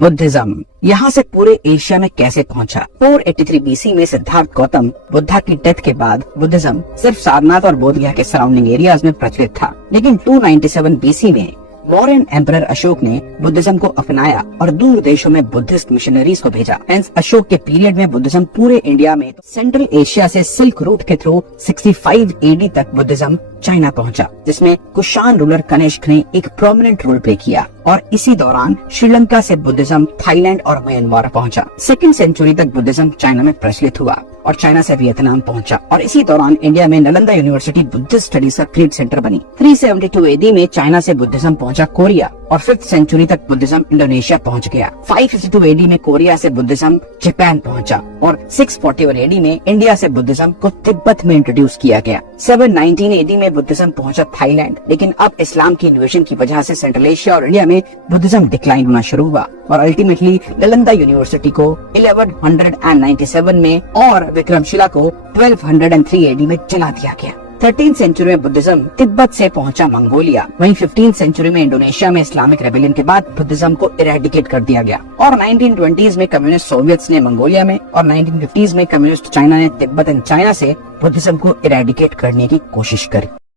Buddhism यहाँ से पूरे एशिया में कैसे पहुंचा? 483 बीसी में सिद्धार्थ गौतम बुद्धा की डेथ के बाद बुद्धिज्म सिर्फ सारनाथ और बोधगया के सराउंडिंग एरियाज में प्रचलित था, लेकिन 297 बीसी में मौर्यन एम्परर अशोक ने बुद्धिज्म को अपनाया और दूर देशों में बुद्धिस्ट मिशनरीज को भेजा। हेंस अशोक के पीरियड में बुद्धिज्म पूरे इंडिया में सेंट्रल एशिया से सिल्क रूट के थ्रू 65 एडी तक बुद्धिज्म चाइना पहुंचा, जिसमें कुषाण रूलर कनिष्क ने एक प्रोमिनेंट रोल प्ले किया और इसी दौरान श्रीलंका से बुद्धिज्म थाईलैंड और म्यांमार पहुंचा। 2nd सेंचुरी तक बुद्धिज्म चाइना में प्रचलित हुआ और चाइना से वियतनाम पहुंचा और इसी दौरान इंडिया में नालंदा यूनिवर्सिटी बुद्धिस्ट स्टडीज का क्रीड सेंटर बनी। 372 एडी में चाइना से बुद्धिज्म पहुंचा कोरिया और 5th सेंचुरी तक बुद्धिज्म इंडोनेशिया पहुंच गया। 552 एडी में कोरिया से बुद्धिज्म जापान पहुंचा और 641 एडी में इंडिया से बुद्धिज्म को तिब्बत में इंट्रोड्यूस किया गया। 719 एडी में बुद्धिज्म पहुंचा थाईलैंड, लेकिन अब इस्लाम की इन्वेजन की वजह से सेंट्रल एशिया और इंडिया में बुद्धिज्म डिक्लाइन होना शुरू हुआ और अल्टीमेटली नालंदा यूनिवर्सिटी को 1197 में और विक्रमशिला को 1203 एडी में जला दिया गया। 13th सेंचुरी में बुद्धिज्म तिब्बत से पहुंचा मंगोलिया। वहीं 15th सेंचुरी में इंडोनेशिया में इस्लामिक रेबेलियन के बाद बुद्धिज्म को इरेडिकेट कर दिया गया और 1920s में कम्युनिस्ट सोवियट्स ने मंगोलिया में और 1950s में कम्युनिस्ट चाइना ने तिब्बत एंड चाइना से बुद्धिज्म को इरेडिकेट करने की कोशिश करी।